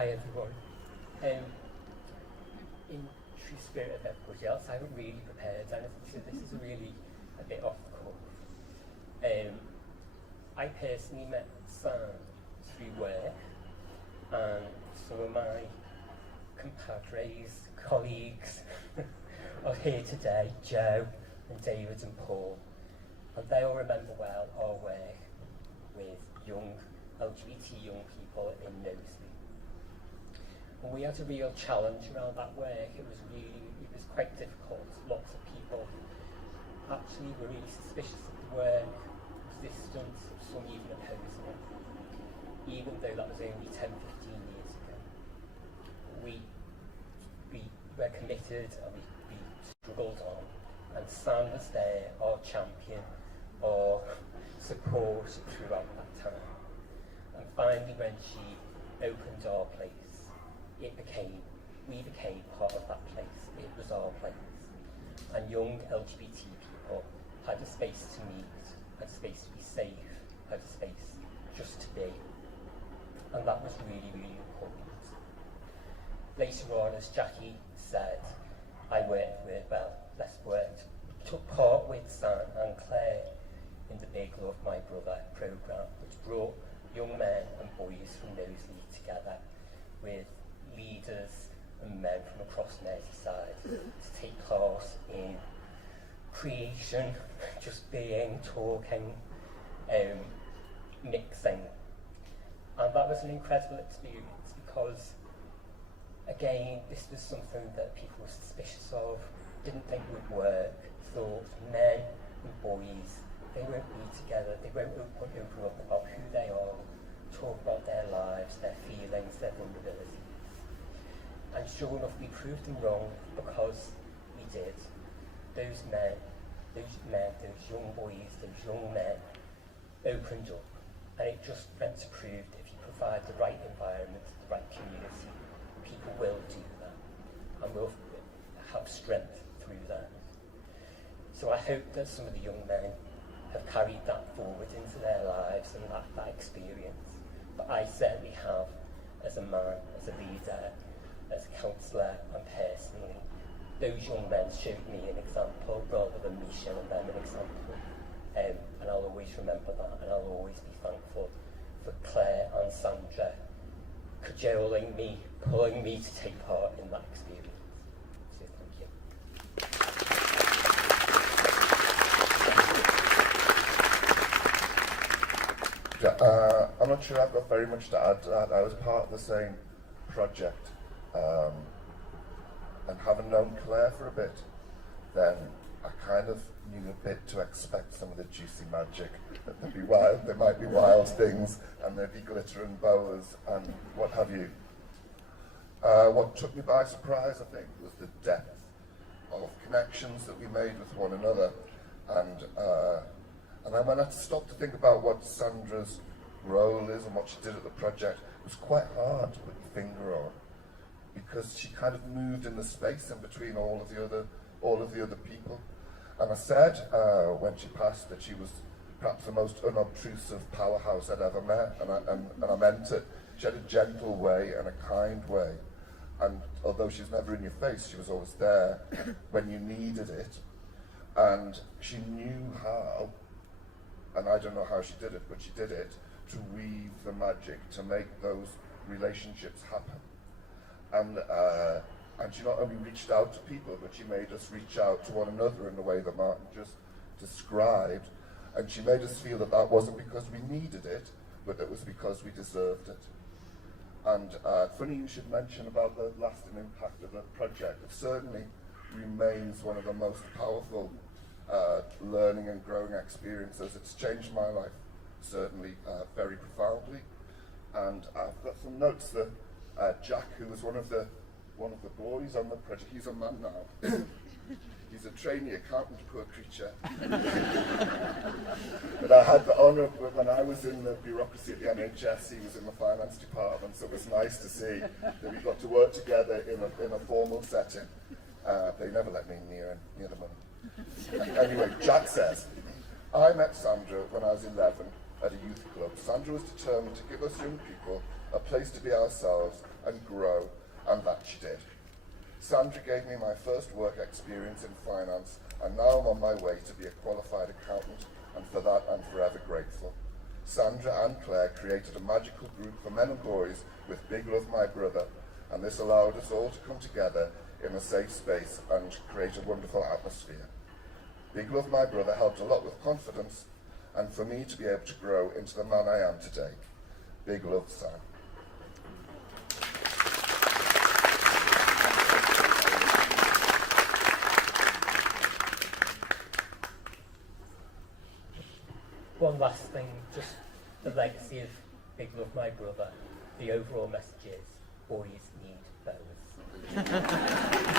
Hi everyone. In true spirit of everybody else, I haven't really prepared anything, so this is really a bit off the cuff. I personally met Sandra through work, and some of my compadres, colleagues are here today, Joe and David and Paul, and they all remember well our work with young LGBT young people in Knowsley. And we had a real challenge around that work. It was quite difficult. Lots of people actually were really suspicious of the work, resistant, some even opposing it, even though that was only 10, 15 years ago. We were committed and we struggled on, and Sam was there, our champion, our support throughout that time. And finally, when she opened our place, we became part of that place. It was our place. And young LGBT people had a space to meet, had a space to be safe, had a space just to be. And that was really, really important. Later on, as Jackie said, took part with Sam and Claire in the Big Love My Brother programme, which brought young men and boys from Knowsley together with leaders and men from across Merseyside to take part in creation, just being, talking, mixing. And that was an incredible experience because, again, this was something that people were suspicious of, didn't think would work, thought men and boys, they won't be together, they won't open up about who they are, talk about their lives, their feelings, their vulnerabilities. And sure enough, we proved them wrong because we did. Those young boys, those young men opened up. And it just went to prove that if you provide the right environment, the right community, people will do that and will have strength through that. So I hope that some of the young men have carried that forward into their lives and that experience. But I certainly have, as a man, as a leader, as a counsellor, and personally. Those young men showed me an example rather than me showing them an example. And I'll always remember that, and I'll always be thankful for Claire and Sandra cajoling me, pulling me to take part in that experience. So thank you. Yeah, I'm not sure I've got very much to add to that. I was part of the same project, and having known Claire for a bit, then I kind of knew a bit to expect some of the juicy magic. That there'd be wild, there might be wild things, and there'd be glitter and boas and what have you. What took me by surprise, I think, was the depth of connections that we made with one another. And then when I stopped to think about what Sandra's role is and what she did at the project, it was quite hard to put your finger on, because she kind of moved in the space in between all of the other people. And I said when she passed that she was perhaps the most unobtrusive powerhouse I'd ever met, and I meant it. She had a gentle way and a kind way, and although she was never in your face, she was always there when you needed it. And she knew how, and I don't know how she did it, but she did it, to weave the magic, to make those relationships happen. And she not only reached out to people, but she made us reach out to one another in the way that Martin just described. And she made us feel that that wasn't because we needed it, but it was because we deserved it. And funny you should mention about the lasting impact of the project. It certainly remains one of the most powerful learning and growing experiences. It's changed my life, certainly very profoundly. And I've got some notes that Jack, who was one of the boys on the project, he's a man now. He's a trainee accountant, poor creature. But I had the honour of, when I was in the bureaucracy at the NHS, he was in the finance department, so it was nice to see that we got to work together in a formal setting. They never let me near the money. Anyway, Jack says, I met Sandra when I was 11 at a youth club. Sandra was determined to give us young people a place to be ourselves and grow, and that she did. Sandra gave me my first work experience in finance, and now I'm on my way to be a qualified accountant, and for that I'm forever grateful. Sandra and Claire created a magical group for men and boys with Big Love My Brother, and this allowed us all to come together in a safe space and create a wonderful atmosphere. Big Love My Brother helped a lot with confidence, and for me to be able to grow into the man I am today. Big love, Sam. One last thing, just the legacy of Big Love My Brother. The overall message is, boys need bows.